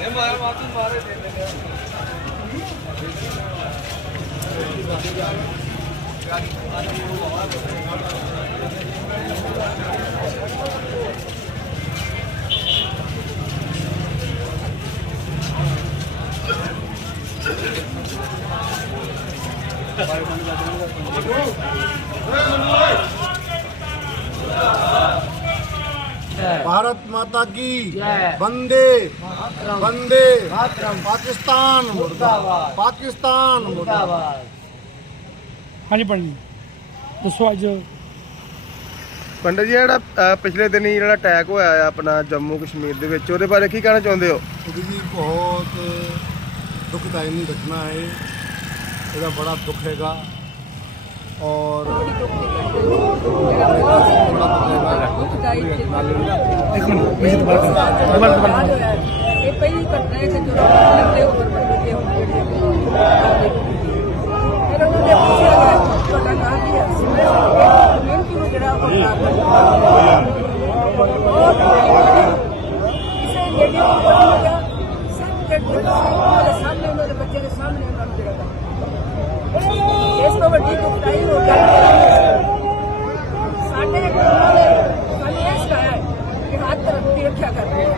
Ne var? Matın var. Yani, yani, माता की वंदे वंदे पाकिस्तान मुर्दाबाद पाकिस्तान मुर्दाबाद ਹਾਂਜੀ ਪੰਡਿਤ ਜੀ ਦੱਸੋ ਅੱਜ ਪੰਡਤ ਜੀ ਜਿਹੜਾ ਅਹ, ਪਿਛਲੇ ਦਿਨੀ ਜਿਹੜਾ ਅਟੈਕ ਹੋਇਆ ਆ ਆਪਣਾ ਜੰਮੂ ਕਸ਼ਮੀਰ ਦੇ ਵਿੱਚ ਉਹਦੇ ਬਾਰੇ ਕੀ ਕਹਿਣਾ ਚਾਹੁੰਦੇ ਹੋ ਇਹ ਜੀ ਬਹੁਤ ਦੁਖਦਾਈ ਘਟਨਾ ਹੈ ਇਹਦਾ ਬੜਾ ਦੁੱਖ ਹੈਗਾ ਔਰ ਇੱਕ ਮਿੰਟ ਮੈਂ ਦੁਬਾਰਾ ਦੁਬਾਰਾ ਦੁਬਾਰਾ ਇਹ ਪਹਿਲੀ ਘਟਨਾ ਹੈ ਕਿ ਜਦੋਂ ਲੱਗਦੇ ਉੱਪਰ ਬੰਦੇ ਹੁੰਦੇ ਨੇ ਫਿਰ ਉਹਨਾਂ ਦੇ ਪੁੱਛਿਆ ਗਿਆ ਤੁਹਾਡਾ ਨਾਮ ਕੀ ਹੈ ਕਮਿਊਨਿਟੀ ਨੂੰ ਜਿਹੜਾ ਉਹ ਕਿਸੇ ਲੇਡੀ ਨੂੰ ਪਤਾ ਲੱਗਿਆ ਸਭ ਕੇ ਉਹਦੇ ਸਾਹਮਣੇ ਉਹਨਾਂ ਦੇ ਬੱਚੇ ਦੇ ਸਾਹਮਣੇ ਉਹਨਾਂ ਨੂੰ ਜਿਹੜਾ ਕੰਮ ਇਸ ਤੋਂ ਵੱਡੀ ਦੁਖਦਾਈ ਹੋ ਗਈ ਸਾਡੇ ਗੁਰੂਆਂ ਨੇ ਸਾਨੂੰ ਇਹ ਸਿਖਾਇਆ ਹੈ ਕਿ ਹੱਥ ਦੀ ਰੱਖਿਆ ਕਰਨੀ ਹੈ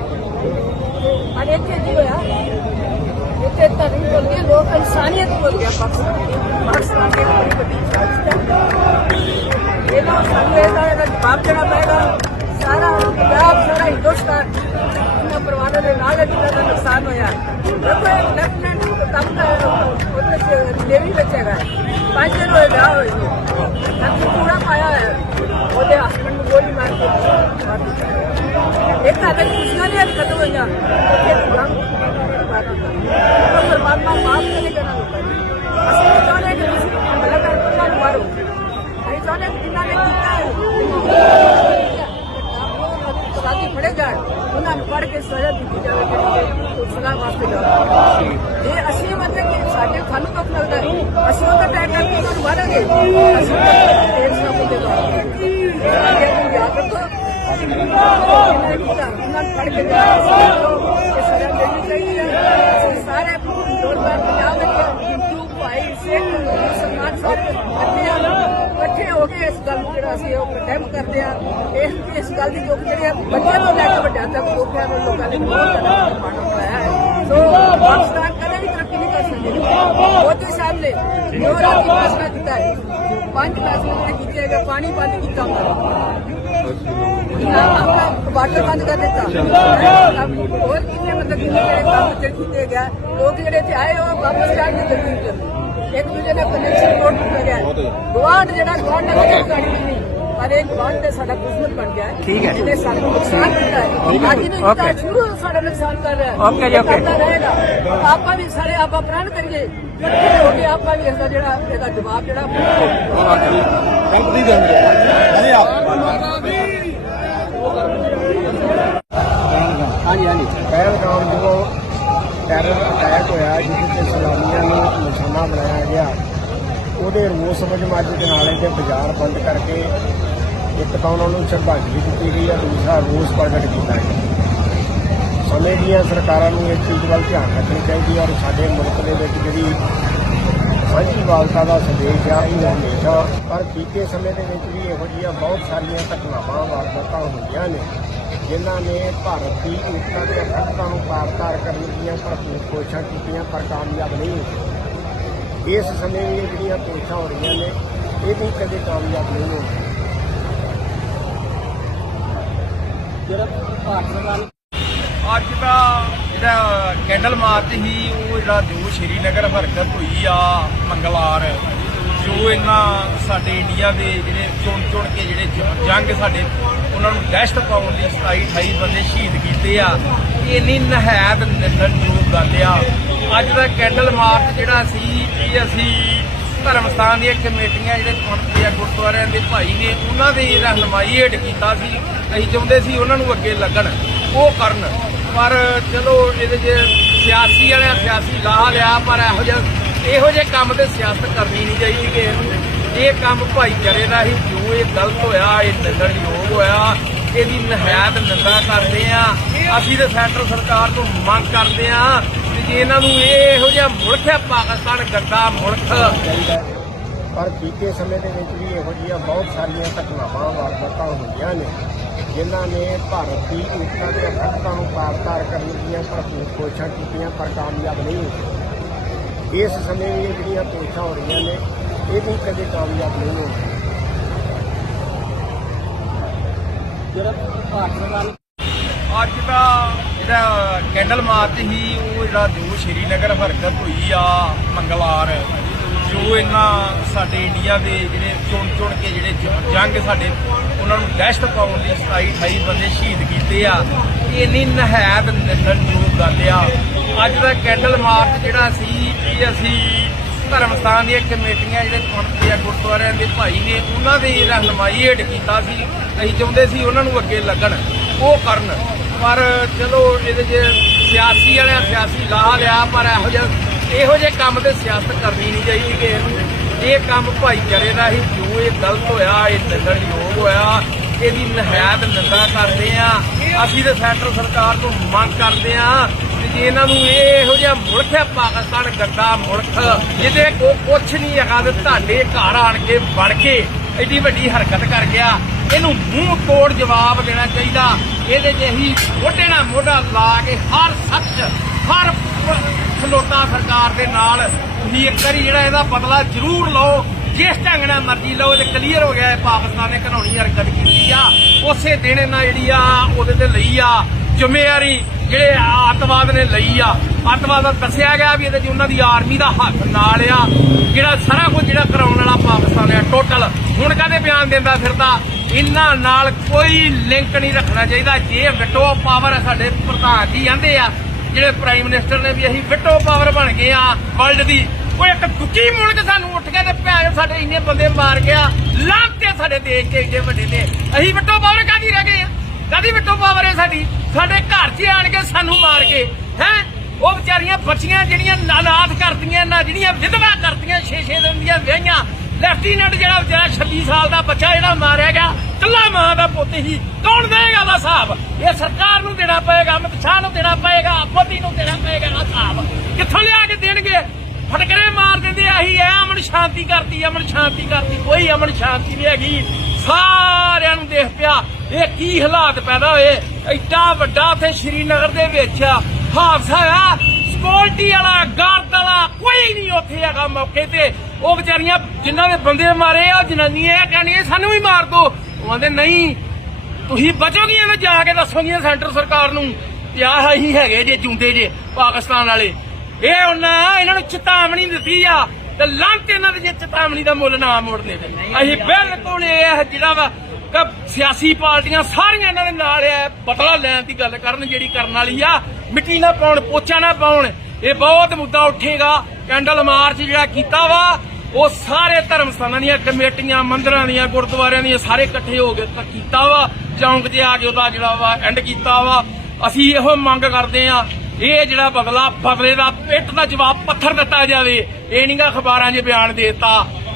ਪਰ ਇੱਥੇ ਕੀ ਹੋਇਆ ਇੱਥੇ ਧਰਮ ਬੋਲ ਗਿਆ ਲੋਕ ਇਨਸਾਨੀਅਤ ਬੋਲ ਗਿਆ ਪਾਕਿਸਤਾਨ ਪਾਕਿਸਤਾਨ ਦੀ ਬੜੀ ਵੱਡੀ ਸਾਜ਼ਿਸ਼ ਹੈ ਇਹਨਾਂ ਸਾਨੂੰ ਇਹਦਾ ਇਹਦਾ ਜਵਾਬ ਦੇਣਾ ਪਏਗਾ ਸਾਰਾ ਪੰਜਾਬ ਸਾਰਾ ਹਿੰਦੁਸਤਾਨ ਇਹਨਾਂ ਪਰਿਵਾਰਾਂ ਦੇ ਨਾਲ ਹੈ ਜਿਨ੍ਹਾਂ ਦਾ ਨੁਕਸਾਨ ਹੋਇਆ ਦੇਖੋ ਇੱਕ ਲੈਫਟਨੈਂਟ ਕੰਮ ਦਾ ਉਹਦੇ ਚ ਲੇਵੀ ਪੰਜ ਦਿਨ ਹੋਏ ਵਿਆਹ ਹੋਏ ਨੇ ਪੂਰਾ ਪਾਇਆ ਹੈ ਉਹਦੇ ਹਸਬੰਡ ਨੂੰ ਗੋਲੀ ਮਾਰ ਕੇ ਮਾਰ ਦਿੱਤਾ। ਇੱਕ ਹੱਥ ਖੁਸ਼ੀਆਂ ਨੇ ਖਤਮ ਹੋਈਆਂ ਉੱਥੇ ਕੰਮ ਪਰਮਾਤਮਾ ਮਾਫ ਕਰੇਗਾ ਨਾ ਲੋਕਾਂ ਨੂੰ ਅਸੀਂ ਚਾਹੁੰਦੇ ਕਿ ਤੁਸੀਂ ਹਮਲਾ ਕਰ ਉਹਨਾਂ ਮਾਰੋ ਅਸੀਂ ਚਾਹੁੰਦੇ ਕਿ ਜਿਨ੍ਹਾਂ ਨੇ ਕੀਤਾ ਹੈ ਅਪਰਾਧੀ ਫੜੇ ਜਾਣ। ਉਹਨਾਂ ਨੂੰ ਫੜ ਕੇ ਸਜ਼ਾ ਦਿੱਤੀ ਜਾਵੇ ਕਿ ਸਜ਼ਾ ਵਾਸਤੇ ਜਾਣ ਇਹ ਅਸੀਂ ਮਤਲਬ ਕਿ ਸਾਡੇ ਸਾਨੂੰ ਦੁੱਖ ਲੱਗਦਾ ਹੈ। ਅਸੀਂ ਉਹਦਾ ਟੈਗ ਕਰਕੇ ਉਹਨਾਂ ਨੂੰ ਮਾਰਾਂਗੇ ਅਸੀਂ ਤੇਲ ਸਾਬੂ ਦੇ ਇਹ ਨੂੰ ਯਾਦ ਰੱਖੋ। ਉਹਨਾਂ ਨੂੰ ਫੜ ਕੇ ਇਹ ਸਜ਼ਾ ਦੇਣੀ ਚਾਹੀਦੀ ਹੈ। ਸਾਰੇ ਲੋੜਵੰਦ ਪੰਜਾਬ ਵਿੱਚ ਹਿੰਦੂ ਭਾਈ ਸਿੱਖ ਮੁਸਲਮਾਨ ਸਾਰੇ ਇਕੱਠੇ ਆ ਇਕੱਠੇ ਹੋ ਕੇ ਇਸ ਗੱਲ ਨੂੰ ਜਿਹੜਾ ਅਸੀਂ ਉਹ ਕੰਡੈਮ ਕਰਦੇ ਆ। ਇਸ ਇਸ ਗੱਲ ਦੀ ਦੁੱਖ ਜਿਹੜੀ ਬੱਚਿਆਂ ਤੋਂ ਲੈ ਕੇ ਵੱਡਿਆਂ ਤੱਕ ਲੋਕਾਂ ਨੂੰ ਲੋਕਾਂ ਨੇ ਬਹੁਤ ਜ਼ਿਆਦਾ ਮਾਣ ਬਣਾਇਆ ਹੈ। ਸੋ ਪਾਕਿਸਤਾਨ ਕਦੇ ਵੀ ਤਰੱਕੀ ਨਹੀਂ ਕਰ ਸਕਦੀ। ਮੋਦੀ ਸਾਹਿਬ ਨੇ ਜੋ ਰਾਜੀ ਫੈਸਲਾ ਕੀਤਾ ਹੈ। ਪੰਜ ਫੈਸਲੇ ਕੀਤੇ ਹੈਗੇ, ਪਾਣੀ ਬੰਦ ਕੀਤਾ ਆਪਣਾ ਵਾਟਰ ਬੰਦ ਕਰ ਦਿੱਤਾ। ਹੋਰ ਕਿੰਨੇ ਮਤਲਬ ਕਿੰਨੇ ਕੰਮ ਕੀਤੇ ਗਿਆ ਲੋਕ ਜਿਹੜੇ ਇੱਥੇ ਆਏ, ਉਹ ਵਾਪਸ ਜਾਣ ਦੀ ਜ਼ਰੂਰਤ ਇੱਕ ਦੂਜੇ ਨਾਲ ਕਨੈਕਸ਼ਨ ਤੋੜ ਦਿੱਤਾ ਗਿਆ ਗਵਾਂਡ ਜਿਹੜਾ ਗਵਾਂਡ ਨਾਲ ਕੋਈ ਗਾੜੀ ਨਹੀਂ। ਪਰ ਇਹ ਗਵਾਂਡ ਤੇ ਸਾਡਾ ਦੁਸ਼ਮਣ ਬਣ ਗਿਆ। ਹੈ ਠੀਕ ਹੈ। ਜਿਹਨੇ ਸਾਨੂੰ ਨੁਕਸਾਨ ਕੀਤਾ ਹੈ। ਅੱਜ ਨਹੀਂ ਕੀਤਾ ਸ਼ੁਰੂ ਤੋਂ ਸਾਡਾ ਨੁਕਸਾਨ ਕਰ ਰਿਹਾ ਹੈ। ਓਕੇ ਜੀ ਓਕੇ ਰਹੇਗਾ ਆਪਾਂ ਵੀ ਸਾਰੇ ਆਪਾਂ ਪ੍ਰਣ ਕਰੀਏ। ਇਕੱਠੇ ਹੋ ਕੇ ਆਪਾਂ ਵੀ ਇਸਦਾ ਜਿਹੜਾ ਇਹਦਾ ਜਵਾਬ ਜਿਹੜਾ ਪਹਿਲਗਾਮ ਜਦੋਂ ਟੈਰਰ ਅਟੈਕ ਹੋਇਆ ਜਿਹਦੇ ਤੇ ਸਲਾਮੀਆਂ ਨੂੰ ਬਣਾਇਆ ਰੋਸ ਵਜੋਂ ਅੱਜ ਦੇ ਨਾਲ ਇਹਦੇ ਬਾਜ਼ਾਰ ਬੰਦ ਕਰਕੇ ਇੱਕ ਤਾਂ ਉਹਨਾਂ ਨੂੰ ਸ਼ਰਧਾਂਜਲੀ ਦਿੱਤੀ ਗਈ ਹੈ, ਦੂਸਰਾ ਰੋਸ ਪ੍ਰਗਟ ਕੀਤਾ ਹੈ ਸਮੇਂ ਦੀਆਂ ਸਰਕਾਰਾਂ ਨੂੰ ਇਸ ਚੀਜ਼ ਵੱਲ ਧਿਆਨ ਰੱਖਣੀ ਚਾਹੀਦੀ ਹੈ ਔਰ ਸਾਡੇ ਮੁਲਕ ਦੇ ਵਿੱਚ ਜਿਹੜੀ ਸਾਂਝੀ ਵਾਲਤਾ ਦਾ ਸੰਦੇਸ਼ ਆ, ਇਹ ਹਮੇਸ਼ਾ, ਪਰ ਬੀਤੇ ਸਮੇਂ ਦੇ ਵਿੱਚ ਵੀ ਇਹੋ ਜਿਹੀਆਂ ਬਹੁਤ ਸਾਰੀਆਂ ਘਟਨਾਵਾਂ, ਵਾਰਦਾਤਾਂ ਹੋਈਆਂ ਨੇ, ਜਿਨ੍ਹਾਂ ਨੇ ਭਾਰਤ ਦੀ ਏਕਤਾ ਦੇ ਅਖੰਡਤਾ ਨੂੰ ਪਾਰ-ਪਾਰ ਕਰਨ ਦੀਆਂ ਭਰਪੂਰ ਕੋਸ਼ਿਸ਼ਾਂ ਕੀਤੀਆਂ, ਪਰ ਕਾਮਯਾਬ ਨਹੀਂ ਹੋਈਆਂ ਇਸ ਸਮੇਂ ਵੀ ਇਹ ਜਿਹੜੀਆਂ ਕੋਸ਼ਿਸ਼ਾਂ ਹੋ ਰਹੀਆਂ ਨੇ, ਇਹ ਵੀ ਕਦੇ ਕਾਮਯਾਬ ਨਹੀਂ ਹੋਣਗੀਆਂ ਅੱਜ ਦਾ ਜਿਹੜਾ ਕੈਂਡਲ ਮਾਰਚ ਸੀ ਉਹ ਜਿਹੜਾ ਜੋ ਸ਼੍ਰੀਨਗਰ ਹਰਕਤ ਹੋਈ ਆ, ਮੰਗਲਵਾਰ। ਜੋ ਇਹਨਾਂ ਸਾਡੇ ਇੰਡੀਆ ਦੇ ਜਿਹੜੇ ਚੁਣ ਚੁਣ ਕੇ ਜਿਹੜੇ ਜ- ਜੰਗ ਸਾਡੇ, ਉਹਨਾਂ ਨੂੰ ਦਹਿਸ਼ਤ ਪਾਉਣ ਲਈ 27 28 ਬੰਦੇ ਸ਼ਹੀਦ ਕੀਤੇ ਆ। ਇਹ ਇੰਨੀ ਨਹਾਇਤ ਨਿੰਦਣਯੋਗ ਗੱਲ ਆ। ਅੱਜ ਦਾ ਕੈਂਡਲ ਮਾਰਚ ਜਿਹੜਾ ਸੀ, ਇਹ ਅਸੀਂ ਧਰਮ ਸਥਾਨ ਦੀਆਂ ਕਮੇਟੀਆਂ ਜਿਹੜੇ ਪੰਥ ਆ ਗੁਰਦੁਆਰਿਆਂ ਦੇ ਭਾਈ ਨੇ, ਉਹਨਾਂ ਦੀ ਰਹਿਨਮਾਈ ਹੇਠ ਕੀਤਾ ਸੀ। ਅਸੀਂ ਚਾਹੁੰਦੇ ਸੀ ਉਹਨਾਂ ਨੂੰ ਅੱਗੇ ਲੱਗਣ, ਉਹ ਕਰਨ। ਪਰ ਚਲੋ ਇਹਦੇ 'ਚ ਸਿਆਸੀ ਵਾਲਿਆਂ ਸਿਆਸੀ ਲਾਹ ਲਿਆ, ਪਰ ਇਹੋ ਜਿਹਾ ਇਹੋ ਜਿਹੇ ਕੰਮ ਤੇ ਸਿਆਸਤ ਕਰਨੀ ਨਹੀਂ ਚਾਹੀਦੀ ਕਿ ਇਹ ਕੰਮ ਭਾਈਚਾਰੇ ਦਾ ਹੀ ਜੋ ਇਹ ਗਲਤ ਹੋਇਆ, ਇਹ ਨਿੰਦਣਯੋਗ ਹੋਇਆ, ਇਹਦੀ ਨਹਾਇਤ ਨਿੰਦਾ ਕਰਦੇ ਆ। ਅਸੀਂ ਤੇ ਸੈਂਟਰ ਸਰਕਾਰ ਤੋਂ ਮੰਗ ਕਰਦੇ ਆ ਕਿ ਜੇ ਇਹਨਾਂ ਨੂੰ ਇਹ ਇਹੋ ਜਿਹਾ ਮੁਲਕ ਹੈ, ਪਾਕਿਸਤਾਨ ਗੰਦਾ ਮੁਲਕ। ਚਾਹੀਦਾ ਪਰ ਬੀਤੇ ਸਮੇਂ ਦੇ ਵਿੱਚ ਵੀ ਇਹੋ ਜਿਹੀਆਂ ਬਹੁਤ ਸਾਰੀਆਂ ਘਟਨਾਵਾਂ, ਵਾਰਦਾਤਾਂ ਹੋਈਆਂ ਨੇ, ਜਿਨ੍ਹਾਂ ਨੇ ਭਾਰਤ ਦੀ ਏਕਤਾ ਦੇ ਅਖੰਡਤਾ ਨੂੰ ਪਾਰ-ਪਾਰ ਕਰਨ ਦੀਆਂ ਭਰਪੂਰ ਕੋਸ਼ਿਸ਼ਾਂ ਕੀਤੀਆਂ, ਪਰ ਕਾਮਯਾਬ ਨਹੀਂ ਹੋਈਆਂ ਇਸ ਸਮੇਂ ਵੀ ਜਿਹੜੀਆਂ ਕੋਸ਼ਿਸ਼ਾਂ ਹੋ ਰਹੀਆਂ ਨੇ, ਇਹ ਵੀ ਕਦੇ ਕਾਮਯਾਬ ਨਹੀਂ ਹੋਣਗੀਆਂ। ਅੱਜ ਦਾ ਜਿਹੜਾ ਕੈਂਡਲ ਮਾਰਚ ਸੀ, ਉਹ ਜਿਹੜਾ ਜੋ ਸ਼੍ਰੀਨਗਰ ਹਰਕਤ ਹੋਈ ਆ, ਮੰਗਲਵਾਰ। ਜੋ ਇਹਨਾਂ ਸਾਡੇ ਇੰਡੀਆ ਦੇ ਜਿਹੜੇ ਚੁਣ ਚੁਣ ਕੇ ਜਿਹੜੇ ਜ- ਜੰਗ ਸਾਡੇ, ਉਹਨਾਂ ਨੂੰ ਦਹਿਸ਼ਤ ਪਾਉਣ ਲਈ 27 28 ਬੰਦੇ ਸ਼ਹੀਦ ਕੀਤੇ ਆ। ਇਹ ਇੰਨੀ ਨਹਾਇਤ ਨਿੰਦਣਯੋਗ ਗੱਲ ਆ। ਅੱਜ ਦਾ ਕੈਂਡਲ ਮਾਰਚ ਜਿਹੜਾ ਸੀ ਇਹ ਅਸੀਂ ਧਰਮ ਸਥਾਨ ਦੀਆਂ ਕਮੇਟੀਆਂ ਜਿਹੜੇ ਪੰਥ ਆ ਗੁਰਦੁਆਰਿਆਂ ਦੇ ਭਾਈ ਨੇ, ਉਹਨਾਂ ਦੀ ਰਹਿਨਮਾਈ ਹੇਠ ਕੀਤਾ ਸੀ। ਅਸੀਂ ਚਾਹੁੰਦੇ ਸੀ ਉਹਨਾਂ ਨੂੰ ਅੱਗੇ ਲੱਗਣ, ਉਹ ਕਰਨ। ਪਰ ਚਲੋ ਇਹਦੇ 'ਚ ਸਿਆਸੀ ਵਾਲਿਆਂ ਸਿਆਸੀ ਲਾਹ ਲਿਆ, ਪਰ ਇਹੋ ਜਿਹਾ ਇਹੋ ਜਿਹੇ ਕੰਮ ਤੇ ਸਿਆਸਤ ਕਰਨੀ ਨਹੀਂ ਚਾਹੀਦੀ ਕਿ ਇਹ ਕੰਮ ਭਾਈਚਾਰੇ ਦਾ ਹੀ ਜੋ ਇਹ ਗਲਤ ਹੋਇਆ, ਇਹ ਨਿੰਦਣਯੋਗ ਹੋਇਆ, ਇਹਦੀ ਨਹਾਇਤ ਨਿੰਦਾ ਕਰਦੇ ਆ। ਅਸੀਂ ਤੇ ਸੈਂਟਰ ਸਰਕਾਰ ਤੋਂ ਮੰਗ ਕਰਦੇ ਆ ਜੇ ਇਹਨਾਂ ਨੂੰ ਇਹੋ ਜਿਹਾ ਮੁਲਕ ਹੈ, ਪਾਕਿਸਤਾਨ ਗੱਡਾ ਮੁਲਕ, ਜਿਹਦੇ ਕੋ ਕੁਛ ਨਹੀਂ ਹੈਗਾ ਤੇ ਤੁਹਾਡੇ ਘਰ ਆਣ ਕੇ ਵੜ ਕੇ ਐਡੀ ਵੱਡੀ ਹਰਕਤ ਕਰ ਗਿਆ, ਇਹਨੂੰ ਮੂੰਹ ਤੋੜ ਜਵਾਬ ਦੇਣਾ ਚਾਹੀਦਾ। ਇਹਦੇ 'ਚ ਹੀ ਮੋਢੇ ਨਾਲ ਮੋਢਾ ਲਾ ਕੇ ਹਰ ਸੱਚ, ਹਰ ਖਲੋਤਾ ਸਰਕਾਰ ਦੇ ਨਾਲ। ਤੁਸੀਂ ਇੱਕ ਵਾਰੀ ਜਿਹੜਾ ਇਹਦਾ ਬਦਲਾ ਜ਼ਰੂਰ ਲਓ। ਜਿਸ ਢੰਗ ਨਾਲ ਮਰਜ਼ੀ ਲਓ ਤੇ ਕਲੀਅਰ ਹੋ ਗਿਆ ਹੈ। ਪਾਕਿਸਤਾਨ ਨੇ ਘਨੌਣੀ ਹਰਕਤ ਕੀਤੀ ਆ। ਉਸੇ ਦਿਨ ਇਹਨਾਂ ਜਿਹੜੀ ਆ, ਉਹਦੇ ਤੇ ਲਈ ਆ ਜ਼ਿੰਮੇਵਾਰੀ ਜਿਹੜੇ ਆਤਵਾਦ ਨੇ ਲਈ ਆ। ਆਤਵਾਦ ਦਾ ਦੱਸਿਆ ਗਿਆ ਵੀ ਇਹਦੇ 'ਚ ਉਹਨਾਂ ਦੀ ਆਰਮੀ ਦਾ ਹੱਥ ਨਾਲ ਆ। ਜਿਹੜਾ ਸਾਰਾ ਕੁਝ ਜਿਹੜਾ ਕਰਾਉਣ ਵਾਲਾ ਪਾਕਿਸਤਾਨ ਆ ਟੋਟਲ ਹੁਣ ਕਾਹਦੇ ਬਿਆਨ ਦਿੰਦਾ ਫਿਰਦਾ? ਇਹਨਾਂ ਨਾਲ ਕੋਈ ਲਿੰਕ ਨਹੀਂ ਰੱਖਣਾ ਚਾਹੀਦਾ। ਜੇ ਵਿਟੋ ਪਾਵਰ ਸਾਡੇ ਪ੍ਰਧਾਨ ਜੀ ਕਹਿੰਦੇ ਆ ਜਿਹੜੇ ਪ੍ਰਾਈਮ ਮਿਨਿਸਟਰ ਨੇ ਵੀ ਅਸੀਂ ਵਿਟੋ ਪਾਵਰ ਬਣ ਗਏ ਆ ਵਰਲਡ ਦੀ। ਉਹ ਇੱਕ ਦੁੱਖੀ ਮੁਲਕ ਸਾਨੂੰ ਉੱਠ ਕੇ ਤੇ ਭੈਣ ਸਾਡੇ ਇੰਨੇ ਬੰਦੇ ਮਾਰ ਗਿਆ। ਲਾਂਤੇ ਸਾਡੇ ਦੇਸ਼ ਦੇ ਇੰਨੇ ਵੱਡੇ ਨੇ। ਅਸੀਂ ਵਿਟੋ ਪਾਵਰ ਕਾਦੀ ਰਹਿ ਗਏ ਆ? ਕਾਦੀ ਵਿਟੋ ਪਾਵਰ ਹੈ ਸਾਡੀ? ਸਾਡੇ ਘਰ 'ਚ ਆਣ ਕੇ ਸਾਨੂੰ ਮਾਰ ਕੇ, ਹੈ? ਉਹ ਵਿਚਾਰੀਆਂ ਬੱਚੀਆਂ ਜਿਹੜੀਆਂ ਅਨਾਥ ਕਰਤੀਆਂ ਨਾ ਜਿਹੜੀਆਂ ਵਿਧਵਾ ਕਰਦੀਆਂ 6-6 ਦਿਨ ਦੀਆਂ ਵਿਆਹੀਆਂ ਲੈਫਟੀਨੈਂਟ ਜਿਹੜਾ ਵਿਚਾਰਾ 26 ਸਾਲ ਦਾ ਬੱਚਾ ਜਿਹੜਾ ਮਾਰਿਆ ਗਿਆ, ਕੱਲਾ ਮਾਂ ਦਾ ਪੁੱਤ ਹੀ। ਕੌਣ ਦੇਗਾ ਉਹਦਾ ਹਿਸਾਬ? ਇਹ ਸਰਕਾਰ ਨੂੰ ਦੇਣਾ ਪਏਗਾ, ਅਮਿਤ ਸ਼ਾਹ ਨੂੰ ਦੇਣਾ ਪਏਗਾ ਮੋਦੀ ਨੂੰ ਦੇਣਾ ਪਏਗਾ ਇਹਦਾ ਹਿਸਾਬ। ਕਿੱਥੋਂ ਲਿਆ ਕੇ ਦੇਣਗੇ? ਫਟਕਰੇ ਮਾਰ ਦਿੰਦੇ ਆਹੀ ਐ ਅਮਨ ਸ਼ਾਂਤੀ ਕਰਤੀ ਅਮਨ ਸ਼ਾਂਤੀ ਕਰਤੀ ਕੋਈ ਅਮਨ ਸ਼ਾਂਤੀ ਨਹੀਂ ਹੈਗੀ। ਸਾਰਿਆਂ ਨੂੰ ਦੇਖ ਪਿਆ, ਇਹ ਕੀ ਹਾਲਾਤ ਪੈਦਾ ਹੋਏ? ਐਡਾ ਵੱਡਾ ਉੱਥੇ ਸ਼੍ਰੀਨਗਰ ਦੇ ਵਿੱਚ ਹਾਦਸਾ ਆ ਸਕਿਉਰਟੀ ਵਾਲਾ ਗਾਰਡ ਵਾਲਾ, ਕੋਈ ਨਹੀਂ ਉੱਥੇ ਹੈਗਾ ਮੌਕੇ ਤੇ। ਉਹ ਵਿਚਾਰੀਆਂ ਜਿਨ੍ਹਾਂ ਦੇ ਬੰਦੇ ਮਾਰੇ ਆ ਜਨਾਨੀਆਂ ਕਹਿੰਦੀਆਂ ਸਾਨੂੰ ਵੀ ਮਾਰ ਦੋ। ਉਹ ਕਹਿੰਦੇ ਨਹੀਂ ਤੁਸੀਂ ਬਚੋਗੀਆਂ ਤੇ ਜਾ ਕੇ ਦੱਸੋਗੀਆਂ ਸੈਂਟਰ ਸਰਕਾਰ ਨੂੰ ਆਹ ਹੀ ਹੈਗੇ ਜੇ ਜੁੰਦੇ ਜੇ ਪਾਕਿਸਤਾਨ ਵਾਲੇ। ਇਹ ਉਹਨਾਂ ਇਹਨਾਂ ਨੂੰ ਚੇਤਾਵਨੀ ਦਿੱਤੀ ਆ ਤੇ ਲੰਤ ਇਹਨਾਂ ਦੇ ਚੇਤਾਵਨੀ ਦਾ ਮੁੱਲ ਨਾ ਮੋੜਨੇ ਤੇ ਅਸੀਂ ਬਿਲਕੁਲ ਇਹ ਜਿਹੜਾ ਵਾ ਕਿ ਸਿਆਸੀ ਪਾਰਟੀਆਂ ਸਾਰੀਆਂ ਇਹਨਾਂ ਦੇ ਨਾਲ ਆ ਬਦਲਾ ਲੈਣ ਦੀ ਗੱਲ ਕਰਨ ਜਿਹੜੀ ਕਰਨ ਵਾਲੀ ਆ। ਮਿੱਟੀ ਨਾ ਪਾਉਣ ਪੋਚਾ ਨਾ ਪਾਉਣ। ਇਹ ਬਹੁਤ ਮੁੱਦਾ ਉੱਠੇਗਾ। ਕੈਂਡਲ ਮਾਰਚ ਜਿਹੜਾ ਕੀਤਾ ਵਾ ਉਹ ਸਾਰੇ ਧਰਮ ਸਥਾਨਾਂ ਦੀਆਂ ਕਮੇਟੀਆਂ, ਮੰਦਰਾਂ ਦੀਆਂ, ਗੁਰਦੁਆਰਿਆਂ ਦੀਆਂ ਸਾਰੇ ਇਕੱਠੇ ਹੋ ਕੇ ਕੀਤਾ ਵਾ। ਚੌਂਕ 'ਚ ਆ ਕੇ ਉਹਦਾ ਜਿਹੜਾ ਵਾ ਐਂਡ ਕੀਤਾ ਵਾ। ਅਸੀਂ ਇਹੋ ਮੰਗ ਕਰਦੇ ਆ ਇਹ ਜਿਹੜਾ ਬਗਲਾ ਬਗਲੇ ਦਾ ਪਿੱਟ ਦਾ ਜਵਾਬ ਪੱਥਰ ਦਿੱਤਾ ਜਾਵੇ, ਇਹ ਨਹੀਂਗਾ ਅਖਬਾਰਾਂ 'ਚ ਬਿਆਨ ਦੇਤਾ।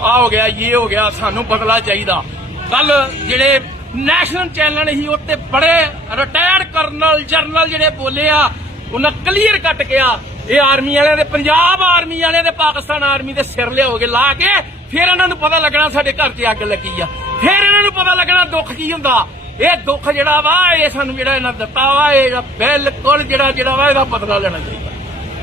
ਆ ਹੋ ਗਿਆ, ਇਹ ਹੋ ਗਿਆ, ਸਾਨੂੰ ਬਗਲਾ ਚਾਹੀਦਾ। ਕੱਲ ਜਿਹੜੇ ਨੈਸ਼ਨਲ ਚੈਨਲ ਸੀ ਉੱਤੇ ਬੜੇ ਰਿਟਾਇਰ ਕਰਨਲ ਜਰਨਲ ਜਿਹੜੇ ਬੋਲੇ ਆ, ਉਹਨਾਂ ਕਲੀਅਰ ਕੱਟ ਗਿਆ ਇਹ ਆਰਮੀ ਵਾਲਿਆਂ ਦੇ, ਪੰਜਾਬ ਆਰਮੀ ਵਾਲਿਆਂ ਦੇ, ਪਾਕਿਸਤਾਨ ਆਰਮੀ ਦੇ ਸਿਰ ਲਿਆਓਗੇ ਲਾ ਕੇ, ਫਿਰ ਇਹਨਾਂ ਨੂੰ ਪਤਾ ਲੱਗਣਾ ਸਾਡੇ ਘਰ ਤੇ ਅੱਗ ਲੱਗੀ ਆ। ਫਿਰ ਇਹਨਾਂ ਨੂੰ ਪਤਾ ਲੱਗਣਾ ਦੁੱਖ ਕੀ ਹੁੰਦਾ। ਇਹ ਦੁੱਖ ਜਿਹੜਾ ਵਾ, ਇਹ ਸਾਨੂੰ ਜਿਹੜਾ ਇਹਨਾਂ ਦਿੱਤਾ ਵਾ, ਇਹ ਬਿਲਕੁਲ ਜਿਹੜਾ ਜਿਹੜਾ ਵਾ, ਇਹਦਾ ਬਦਲਾ ਲੈਣਾ ਚਾਹੀਦਾ।